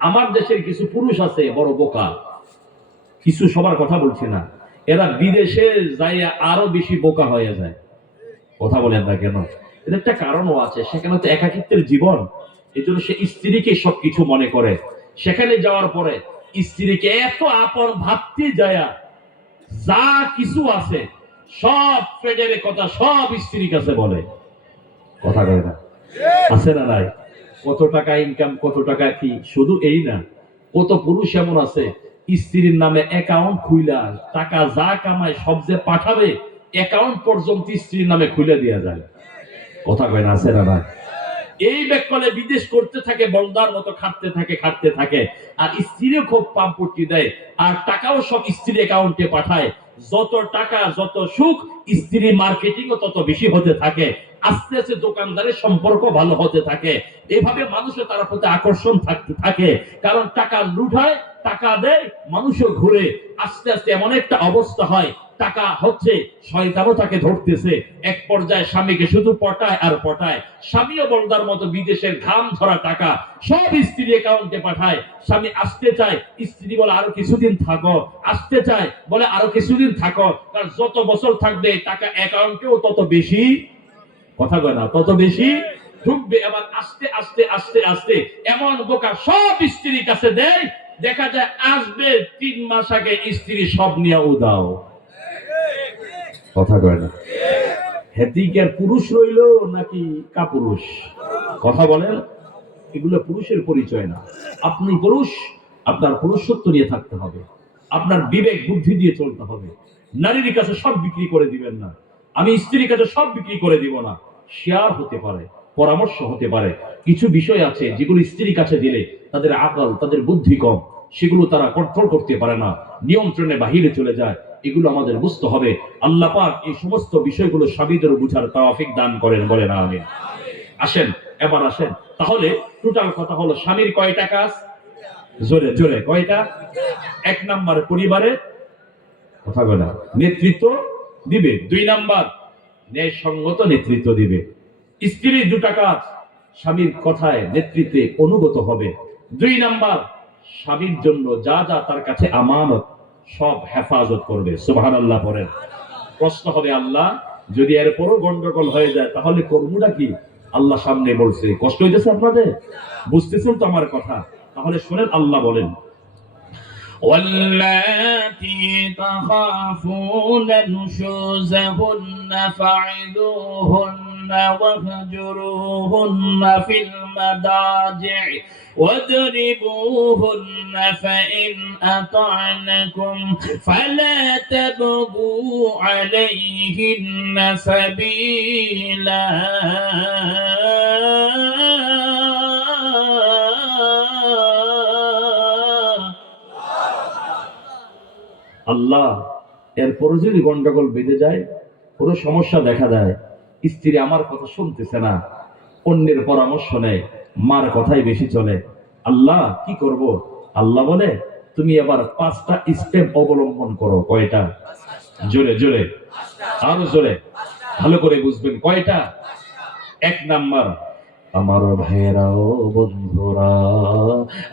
আমার দেশের কিছু পুরুষ আছে বড় বোকা, কিছু সবার কথা বলছি না, এরা বিদেশে যাইয়া আরো বেশি বোকা হয়ে যায়। কথা বলেন না কেন? এর একটা কারণও আছে, সেখানে তো একাকিত্বের জীবন, এই জন্য সে স্ত্রীকে সবকিছু মনে করে। সেখানে যাওয়ার পরে স্ত্রীকে এত আপন ভাবতে যায়, যা কিছু আছে সব ফেডের কথা সব স্ত্রীর কাছে বলে। কথা বলে না? আছে না নাই? কত টাকা ইনকাম, কত টাকা কি, শুধু এই না, কত পুরুষ এমন আছে স্ত্রীর নামে অ্যাকাউন্ট খুইলা টাকা যা কামায় সব যে পাঠাবে, অ্যাকাউন্ট পর্যন্ত স্ত্রীর নামে খুলে দেওয়া যায়। কথা কয় না? আছে না নাই? এই ব্যাকলে বিদেশ করতে থাকে, বলদার মতো খাটতে থাকে আর স্ত্রীও খুব পাম্পটি দেয়, আর টাকাও সব স্ত্রীর অ্যাকাউন্টে পাঠায়। যত টাকা যত সুখ, স্ত্রী মার্কেটিংও তত বেশি হতে থাকে। আস্তে আস্তে দোকানদারের সম্পর্ক ভালো হতে থাকে। এভাবে মানুষের তার প্রতি আকর্ষণ থাকতে থাকে, কারণ টাকা লুটায়, টাকা দেয়, মানুষও ঘুরে। আস্তে আস্তে এমন একটা অবস্থা হয়, টাকা হচ্ছে শয়তানও তাকে ধরতেছে। এক পর্যায়ে স্বামীকে শুধু পটায় আর পটায়। স্বামীও বলদার মতো বিদেশের ঘাম ধরা টাকা সব স্ত্রী অ্যাকাউন্টে পাঠায়। স্বামী আসতে চায়, স্ত্রী বলে আরো কিছুদিন থাকো। আসতে চায়, বলে আরো কিছুদিন থাকো, কারণ যত বছর থাকবে টাকা অ্যাকাউন্টেও তত বেশি, কথা কয় না, তত বেশি ঢুকবে। এবার আস্তে আস্তে আস্তে আস্তে এমন বোকা সব স্ত্রীর কাছে দেয়, দেখা যায় আসবে 3 মাস আগে স্ত্রী সব নিয়ে উদাও। কথা কয় না? হেতিকের পুরুষ রইল নাকি কাপুরুষ? কথা বলেন। এগুলো পুরুষের পরিচয় না। আপনি পুরুষ, আপনার পুরুষত্ব নিয়ে থাকতে হবে, আপনার বিবেক বুদ্ধি দিয়ে চলতে হবে। নারীর কাছে সব বিক্রি করে দিবেন না। আমি স্ত্রীর কাছে সব বিক্রি করে দিব না। শেয়ার হতে পারে, পরামর্শ হতে পারে। কিছু বিষয় আছে যেগুলো স্ত্রীর কাছে দিলে তাদের আকল, তাদের বুদ্ধি কম, সেগুলো তারা কন্ট্রোল করতে পারে না, নিয়ন্ত্রণে বাহিরে চলে যায়। এগুলো আমাদের বুঝতে হবে। আল্লাহ পাক এই সমস্ত বিষয়গুলো স্বামীদের বুঝার তৌফিক দান করেন, বলেন আমিন। আসেন, এবার আসেন। তাহলে টোটাল কথা হলো, স্বামীর কয়টা কাজ? জোরে জোরে কয়টা? 1 নাম্বার পরিবারে, কথা বলে নেতৃত্ব দিবে। 2 নাম্বার ন্যায়সঙ্গত নেতৃত্ব দিবে। স্ত্রীর 2টা কাজ, স্বামীর কথায় নেতৃত্বে অনুগত হবে। 2 নাম্বার স্বামীর জন্য যা যা তার কাছে আমানত সব হেফাজত করবে। সুবহানাল্লাহ পড়েন। প্রশ্ন হবে, আল্লাহ যদি এরপরও গন্ডগোল হয়ে যায় তাহলে করবুটা কি? আল্লাহ সামনে বলছে। কষ্ট হইতেছে আপনাদের? বুঝতেছেন তো আমার কথা? তাহলে শুনেন, আল্লাহ বলেন, واللاتي تخافون نشوزهن فعظوهن واهجروهن في المضاجع واضربوهن فإن أطعنكم فلا تبغوا عليهن سبيلا আল্লাহ এরপরও যদি গন্ডগোল বেঁধে যায়, কোনো সমস্যা দেখা দেয়, স্ত্রী আমার কথা শুনতেছে না, অন্যের পরামর্শ নেয়, মার কথাই বেশি চলে, আল্লাহ কি করব? আল্লাহ বলে, তুমি এবার 5টা স্টেপ অবলম্বন করো। কয়টা? জোরে জোরে, আরো জোরে, ভালো করে বুঝবেন। কয়টা? 1 নাম্বার, আমার ভাইয়েরাও বন্ধুরা,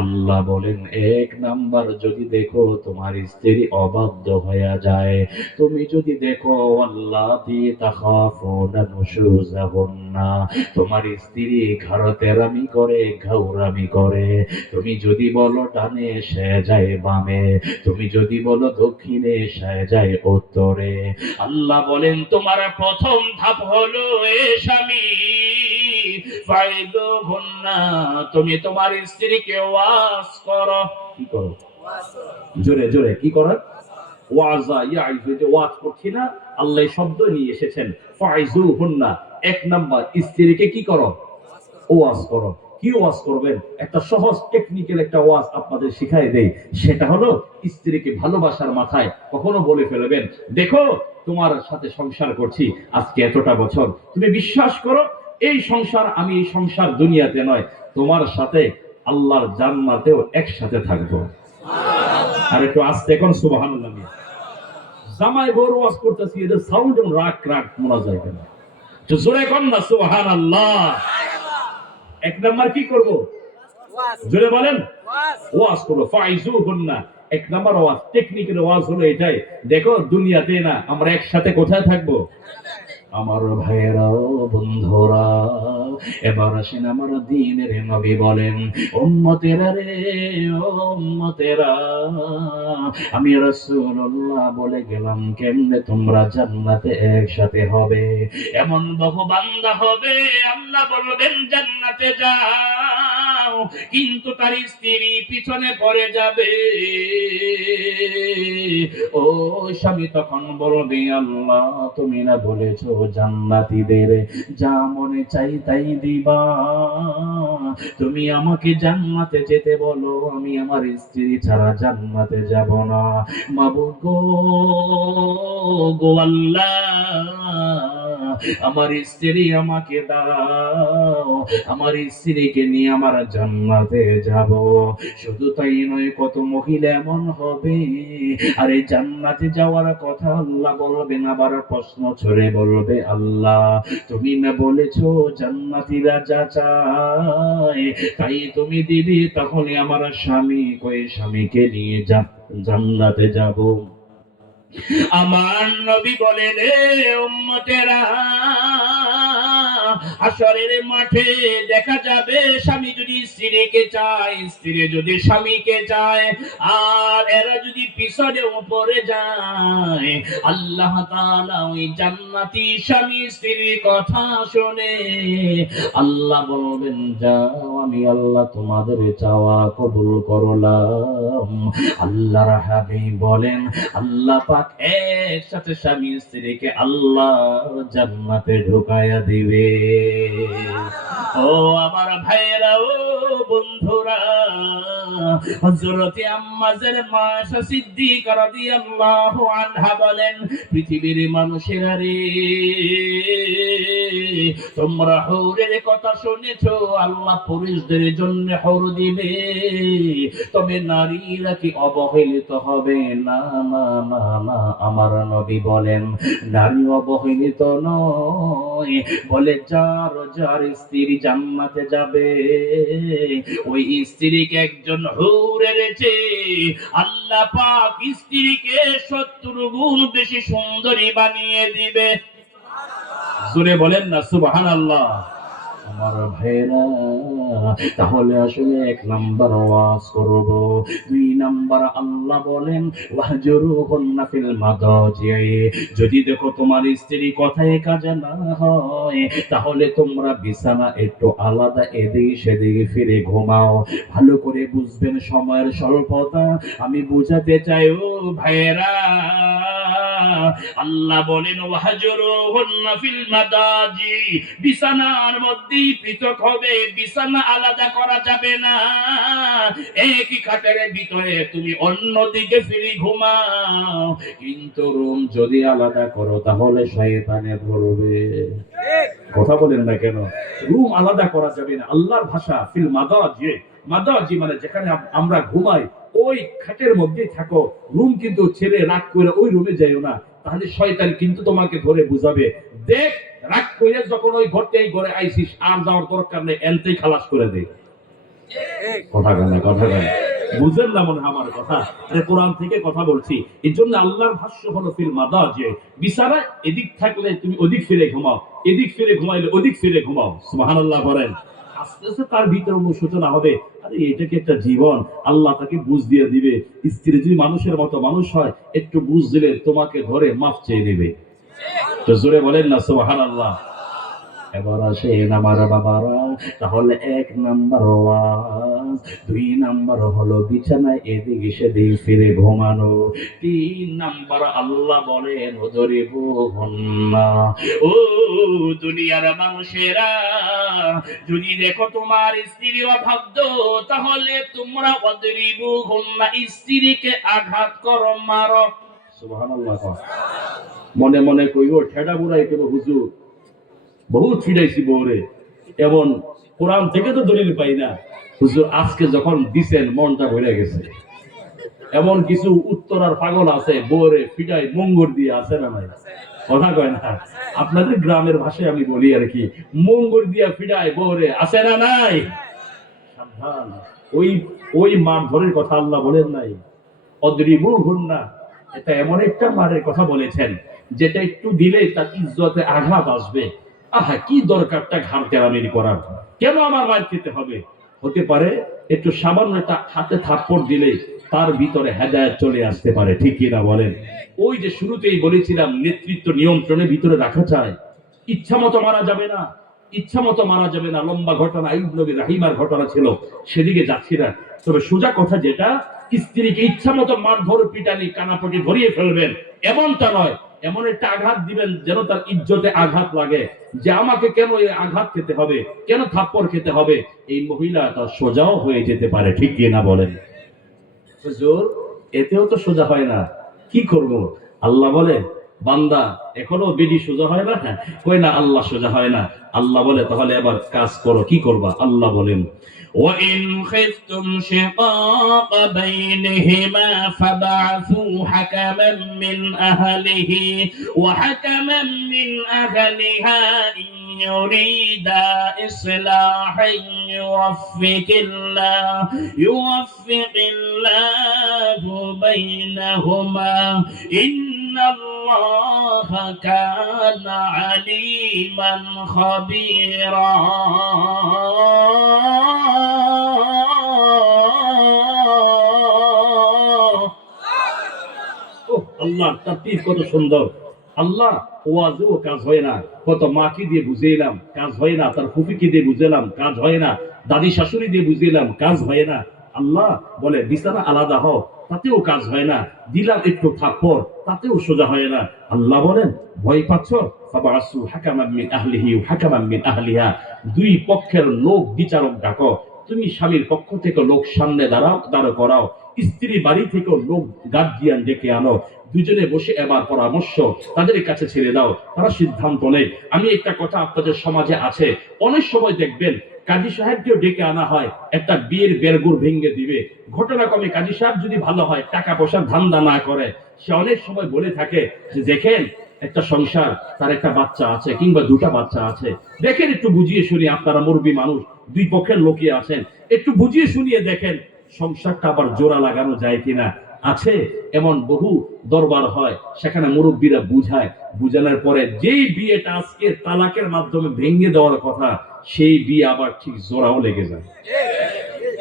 আল্লাহ বলেন 1 নাম্বার, যদি দেখো তোমার স্ত্রী অবাধ্য হয়ে যায়, তুমি যদি দেখো আল্লাহি তাখাফুনা নুশুজাহুন্না, তোমার স্ত্রী ঘাড়তেরামি করে, ঘাউরামি করে, তুমি যদি বলো ডানে সে যায় বামে, তুমি যদি বলো দক্ষিণে সে যায় উত্তরে, আল্লাহ বলেন তোমার প্রথম ধাপ হলো এ স্বামী, তুমি তোমার স্ত্রীকে ওয়াজ করো। কি করো? জোরে জোরে কি করো? ওয়াজা ইয়াইজু, যে ওয়াজ করছি না, আল্লাহ শব্দ নিয়ে এসেছেন। ফাইজুহুন্না, 1 নাম্বার স্ত্রীকে কি করো? ওয়াজ করো। কি ওয়াজ করবেন? একটা সহজ টেকনিক্যাল একটা ওয়াজ আপনাদের শিখাই দেই। সেটা হলো, স্ত্রীকে ভালোবাসার মাথায় কখনো বলে ফেলবেন, দেখো তোমার সাথে সংসার করছি আজকে এতটা বছর, তুমি বিশ্বাস করো এই সংসার, আমি এই সংসার দুনিয়াতে নয়, তোমার সাথে আল্লাহর জান্নাতেও একসাথে থাকবো। আর একটু আস্তে এখন সুবহানাল্লাহ। জামাই বড় ওয়াজ করতেছি, এদের সাউন্ড এবং রাগ রাগ মনে যায় কেন? তো জোরে কর না সুবহানাল্লাহ। 1 নাম্বার কি করব? জোরে বলেন, ওয়াজ করো। ফাইজুহুন্না, এক নাম্বার ওয়াজ, টেকনিক্যাল ওয়াজ হলো এটাই। দেখো দুনিয়াতে না আমরা একসাথে কোথায় থাকবো? আমার ভাইয়েরা, বন্ধুরা, এবার আসেন আমার দ্বীনের নবী বলেন, উম্মতেরা রে, ও উম্মতেরা, আমি রাসূলুল্লাহ বলে গেলাম কেমনে তোমরা জান্নাতে একসাথে হবে। এমন বহু বান্দা হবে আল্লাহ বলবেন জান্নাতে যাও, কিন্তু তার স্ত্রী পিছনে পড়ে যাবে। ও স্বামী তখন বলবে, আল্লাহ তুমি না বলেছো জান্নাতীদের যা মনে চাই তাই দিবা, তুমি আমাকে জান্নাতে যেতে বলো, আমি আমার স্ত্রী ছাড়া জান্নাতে যাব না। মাবুদ গো, গো আল্লাহ, আমার স্ত্রী আমাকে দাও, আমার স্ত্রীকে নিয়ে আমার জান্নাতে যাব। শুধু তাই নয়, কত মহিলা এমন হবে আরে জান্নাতে যাওয়ার কথা আল্লাহ বলবেন, আবার প্রশ্ন ছড়ে বলবে, আল্লাহ তুমি না বলেছো জান্নাতীরা যা চায় তাই তুমি দিবি, তাহলে আমার স্বামী কই, স্বামীকে নিয়ে জান্নাতে যাব। আমার নবী বলেন, এ উম্মতেরা, হাশরের মাঠে দেখা যাবে স্বামী যদি স্ত্রীকে চায়, স্ত্রী যদি স্বামীকে চায়, আর এরা যদি পিছনে উপরে যায়, আল্লাহ তাআলা ওই জান্নাতি স্বামী স্ত্রীর কথা শুনে আল্লাহ বলবেন, যাও আমি আল্লাহ তোমাদের চাওয়া কবুল করলাম। আল্লাহর হাবিব বলেন, আল্লাহ পাক একসাথে স্বামী স্ত্রীকে আল্লাহর জান্নাতে ঢুকায়া দিবে। ও আমার ভাইয়েরা, ও বন্ধুরা, হযরতে আম্মাজান মা আয়েশা সিদ্দিকা রাদিয়াল্লাহু আনহা বলেন, পৃথিবীর মানুষেরা রে, তোমরা হুরের কথা শুনেছো, আল্লাহ পুরুষদের জন্য হুর দিবে, তবে নারীরা কি অবহেলিত হবে? না না না না, আমার নবী বলেন নারী অবহেলিত নয়, বলে যার যার স্ত্রী জান্নাতে যাবে ওই স্ত্রীকে একজন হুরের চেয়ে আল্লাহ পাক স্ত্রীকে 70 গুণ বেশি সুন্দরী বানিয়ে দিবে। জোরে বলেন না সুবহানাল্লাহ। আমার ভাইরা, তাহলে আসলে এক নাম্বার ওয়াজ করব, দুই নাম্বার আল্লাহ বলেন ওয়াহজুরুহুন্না ফিল মাদাজি, যদি দেখো তোমার স্ত্রী কথায় কাজে না হয় তাহলে তোমরা বিছানা একটু আলাদা এদিকে সেদিকে ফিরে ঘুমাও। ভালো করে বুঝবেন সময়ের স্বল্পতা, আমি বুঝাতে চাই ও ভাইরা, আল্লাহ বলেন ওয়াহজুরুহুন্না ফিল মাদাজি, বিছানার মধ্যেই পৃথক হবে, বিছানা আলাদা করা যাবে না। একই খাটের ভিতরে তুমি অন্যদিকে ফিরে ঘুমাও, কিন্তু রুম যদি আলাদা করো তাহলে শয়তানে ধরবে। কথা বলেন না কেন? রুম আলাদা করা যাবে না। আল্লাহর ভাষা ফিল মাদাজি, মাদাজি মানে যেখানে আমরা ঘুমাই ওই খাটের মধ্যেই থাকো, রুম কিন্তু ছেড়ে রাগ করে ওই রুমে যাইও না, তাহলে শয়তান কিন্তু তোমাকে ধরে বুঝাবে, দেখ রাগ করে যখন ওই ঘরতে এই ঘরে আইছিস আর যাওয়ার দরকার নেই, এনতেই খালাস করে দে। কথা কেন, কথা কেন বুঝেন না মনে আমার কথা? আরে কোরআন থেকে কথা বলছি। এই জন্য আল্লাহর ভাষ্য হলো ফিল মাদাজি, বিছানা এদিক থাকলে তুমি ওদিক ফিরে ঘুমাও, এদিক ফিরে ঘুমাইলে ওদিক ফিরে ঘুমাও। সুবহানাল্লাহ বলেন। আস্তে আস্তে তার ভিতরে অনুশোচনা হবে, আরে এটা কি একটা জীবন, আল্লাহ তাকে বুঝ দিয়ে দিবে। স্ত্রী যদি মানুষের মতো মানুষ হয়, একটু বুঝ দিলে তোমাকে ধরে মাফ চেয়ে নেবে। তো জোরে বলেন না সুবহানাল্লাহ। এবার আসেন আমার বাবারা, তাহলে এক নাম্বার ওয়াজ, দুই নাম্বার হলো বিছানায় এদিকে সেদিকে ফিরে ঘুমানো, তিন নাম্বার আল্লাহ বলেন ওদরিবুহুন্না। ও দুনিয়ার মানুষেরা, যদি দেখো তোমার স্ত্রী অবাধ্য তাহলে তোমরা ওদরিবুহুন্না, স্ত্রীকে আঘাত করো, মারো। সুবহানাল্লাহ। মনে মনে কইও ঠেডা বুড়াই কেন হুজুর, বহুত ফিরাইছি বউরে, এমন কোরআন থেকে তো দলিল পাই না। হুজুর আজকে যখন দিছেন মনটা ভরে গেছে। এমন কিছু উত্তরার পাগল আছে বউরে ফিটাই মঙ্গর দিয়ে, আছে না নাই? কথা কয় না? আপনাদের গ্রামের ভাষায় আমি বলি আর কি, মঙ্গর দিয়া ফিটাই বউরে, আছে না নাই? ওই ওই মারধরের কথা আল্লাহ বলেন নাই, অদ্রিবুহুন্না, এটা এমন একটা মারের কথা বলেছেন যেটা একটু দিলে তার ইজ্জতে আঘাত আসবে। আহা, কি দরকারটা ঘাড় তেরামির করার? কেন আমার মার খেতে হবে? হতে পারে একটু সামান্য একটা হাতে থাপ্পড় দিলে তার ভিতরে হেদায়েত চলে আসতে পারে, ঠিক কিনা বলেন? ওই যে শুরুতেই বলেছিলাম, নেতৃত্ব নিয়ন্ত্রণের ভিতরে রাখা চায়। ইচ্ছা মতো মারা যাবে না, ইচ্ছা মতো মারা যাবে না। লম্বা ঘটনা, আইয়ুব নবী রাহিমার ঘটনা ছিল, সেদিকে যাচ্ছি না। তবে সোজা কথা যেটা, স্ত্রীকে ইচ্ছা মতো মারধর পিটানি কানাপটি ধরিয়ে ফেলবেন এমনটা নয়, এমন একটা আঘাত দিবেন যেন তার ইজ্জতে আঘাত লাগে, যে আমাকে কেন এই আঘাত খেতে হবে, কেন থাপ্পড় খেতে হবে। এই মহিলা তার সোজাও হয়ে যেতে পারে, ঠিক কিনা বলেন? হুজুর, এতেও তো সোজা হয় না, কি করব? আল্লাহ বলে, বান্দা এখনো বেডি সোজা হয় না? কই না আল্লাহ সোজা হয় না। আল্লাহ বলে, তাহলে এবার কাজ করো, কি করবা? আল্লাহ বলেন, وَإِنْ خِفْتُمْ شِقَاقَ بَيْنِهِمَا فَابْعَثُوا حَكَمًا مِنْ أَهْلِهِ وَحَكَمًا مِنْ أَهْلِهَا إِنْ يُرِيدَا إِصْلَاحًا يُوَفِّقِ الله بينهما إن الله كان عليما خبيرا আল্লাহ তারতিব কত সুন্দর। আল্লাহ ওয়াজেও কাজ হয় না, কত মাকে দিয়ে বুঝাইলাম কাজ হয় না, তার ফুফিকে দিয়ে বুঝাইলাম কাজ হয় না, দাদি শাশুড়ি দিয়ে বুঝাইলাম কাজ হয় না। আল্লাহ বলে বিছানা আলাদা হও, তাতেও কাজ হয় না। দিলাম একটু থাপ্পড়, তাতেও সোজা হয় না। আল্লাহ বলেন, ভয় পাচ্ছ? ফাবাসু হাকামান মিন আহলিহি ওয়া হাকামান মিন আহলিহা, দুই পক্ষের লোক বিচারক ডাকো। তুমি স্বামীর পক্ষ থেকে লোক সামনে দাঁড় করাও, স্ত্রী বাড়ি থেকে লোক গার্জিয়ান ডেকে আনো। দুজনে বসে এবার পরামর্শ তাদের কাছে ছেড়ে দাও, তারা সিদ্ধান্ত নেই। আমি একটা কথা, আপনাদের সমাজে আছে, অনেক সময় দেখবেন কাজী সাহেবকেও ডেকে আনা হয়, একটা বিয়ের বেরগুড় ভেঙে দিবে। ঘটনাক্রমে কাজী সাহেব যদি ভালো হয়, টাকা পয়সার ধান্দা না করে, সে অনেক সময় বলে থাকে যে দেখেন, একটা সংসার, তার একটা বাচ্চা আছে কিংবা দুটা বাচ্চা আছে, দেখেন একটু বুঝিয়ে শুনিয়ে, আপনারা মুরব্বী মানুষ, দুই পক্ষের লোকই আছেন, একটু বুঝিয়ে শুনিয়ে দেখেন সংসারটা আবার জোড়া লাগানো যায় কিনা। আছে এমন বহু দরবার হয়, সেখানে মুরব্বীরা বুঝায়, বুঝানোর পরে যেই বিয়েটা আজকে তালাকের মাধ্যমে ভেঙে দেওয়ার কথা, সেই বিয়ে আবার ঠিক জোড়াও লেগে যায়।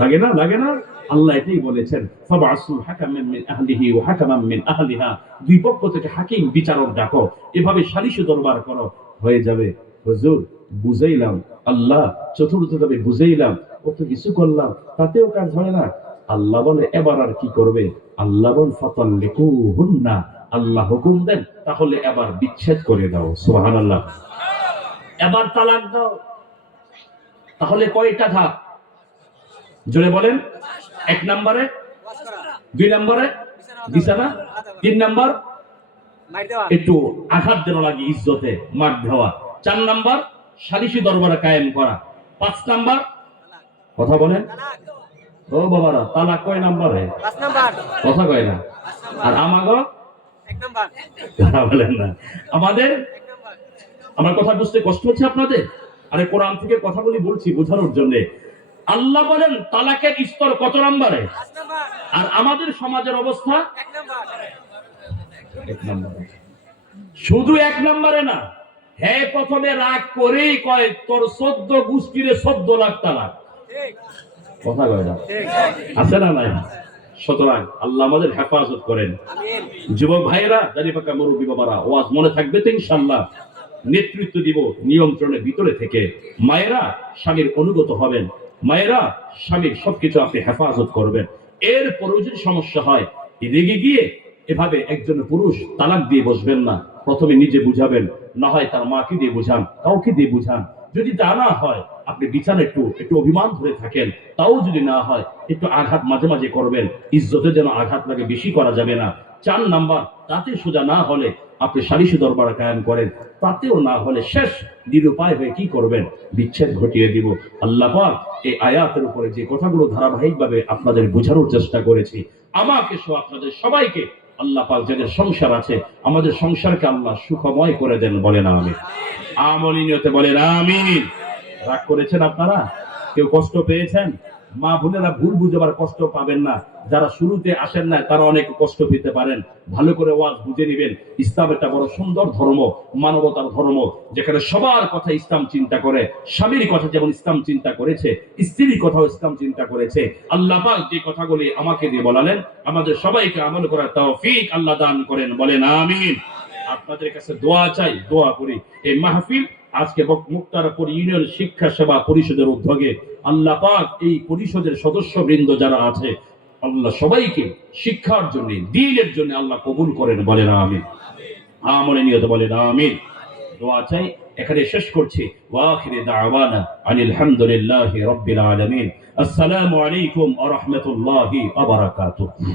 লাগে না? লাগে না? আল্লাহ এটাই বলেছেন, ফাবাসু হাকামান মিন আহলিহি ওয়া হাকামান মিন আহলিহা, দুই পক্ষ থেকে হাকিম বিচারক ডাকো, এভাবে সালিশি দরবার করো, হয়ে যাবে। হুজুর, বুঝাইলাম, আল্লাহ চতুর্থভাবে বুঝাইলাম, কত কিছু করলাম, তাতেও কাজ হয় না। আল্লাহ বলে, এবার আর কি করবে? আল্লাহ বল, ফাতাল্লিকুহুন্না, আল্লাহ হুকুম দেন, তাহলে এবার বিচ্ছেদ করে দাও। সুবহানাল্লাহ। এবার তালাক দাও। তাহলে কয়টা ধাপ? জোরে বলেন। এক নম্বরে, দুই নম্বরে বিছানা, তিন নম্বর একটু আঘাত যেন লাগে, ইজ্জতে মার দেওয়া, চার নম্বর সালিশি দরবারে কায়েম করা, পাঁচ নম্বর, কথা বলেন ও বাবারা, তালাক কয় নম্বরে? কথা কয় না। আর আমাগো কথা বলেন না। আমাদের, আমার কথা বুঝতে কষ্ট হচ্ছে আপনাদের? আরে কোরআন থেকে কথাগুলি বলছি বোঝানোর জন্য। আল্লাহ বলেন তালাকের স্তর কত নম্বরে? আর আমাদের সমাজের অবস্থা এক নম্বরে। শুধু এক নম্বরে না, হ্যাঁ, প্রথমে রাগ করেই কয় তোর 14 গোষ্ঠীরে 14 লাখ তালাক। কথা কয় না, আছে না নাই? সুতরাং আল্লাহ আমাদের হেফাজত করেন। যুবক ভাইয়েরা, জানি পাকা মুরব্বী বাবারা, ওয়াজ মনে থাকবে তো ইনশাআল্লাহ। নেতৃত্ব দিব নিয়ন্ত্রণের ভিতরে থেকে। মায়েরা স্বামীর অনুগত হবেন, মায়েরা স্বামীর সবকিছু আপনি হেফাজত করবেন। এরপরেও যদি সমস্যা হয়, রেগে গিয়ে এভাবে একজন পুরুষ তালাক দিয়ে বসবেন না, প্রথমে নিজে বুঝাবেন, না হয় তার মাকে দিয়ে বুঝান, কাউকে দিয়ে বুঝান। যদি তা না হয়, আপনি বিছানা একটু একটু অভিমান ধরে থাকেন, তাও যদি না হয়, একটু আঘাত মাঝে মাঝে করবেন, ইজ্জতে যেন আঘাত লাগে, বেশি করা যাবে না। 4 নাম্বার, তাতে সোজা না হলে আপনি সালিশি দরবার কায়েম করেন, তাতেও না হলে শেষ নিরুপায় হয়ে কি করবেন? বিচ্ছেদ ঘটিয়ে দিব। আল্লাহ পাক এই আয়াতের উপরে যে কথাগুলো ধারাবাহিকভাবে আপনাদের বোঝানোর চেষ্টা করেছি, আমাকে সহ আপনাদের সবাইকে আল্লাহ পাক, যাদের সংসার আছে, আমাদের সংসারকে আল্লাহ সুখময় করে দেন, বলেন আমিন। আমল নিয়তে বলেন আমিন। রাগ করেছেন আপনারা? কেউ কষ্ট পেয়েছেন? মা বোনেরা ভুল বুঝাবার কষ্ট পাবেন না, যারা শুরুতে আসেন না তারা অনেক কষ্ট পেতে পারেন। ভালো করে ওয়াজ বুঝে নেবেন। ইসলাম একটা বড় সুন্দর ধর্ম, মানবতার ধর্ম, যেখানে সবার কথা ইসলাম চিন্তা করে। স্বামীর কথা যেমন ইসলাম চিন্তা করেছে, স্ত্রীর কথাও ইসলাম চিন্তা করেছে। আল্লাহ পাক যে কথাগুলি আমাকে দিয়ে বলালেন, আমাদের সবাইকে আমল করার তৌফিক আল্লাহ দান করেন, বলেন আমিন। আপনাদের কাছে দোয়া চাই, দোয়া করি। এই মাহফিল আজকে মুক্তারপুর ইউনিয়ন শিক্ষা সেবা পরিষদের উদ্যোগে আল্লাহ পাক এই পরিষদের সদস্যবৃন্দ যারা আছে, আল্লাহ সবাইকে শিক্ষার জন্য, দ্বীনের জন্য আল্লাহ কবুল করেন, বলেন আমিন। আমলে নিয়ত বলেন আমিন। দোয়া চাই, এখানে শেষ করছি। ওয়া আখিরি দাওয়ানা আনিল হামদুলিল্লাহি রাব্বিল আলামিন। আসসালামু আলাইকুম ওয়া রাহমাতুল্লাহি ওয়া বারাকাতুহু।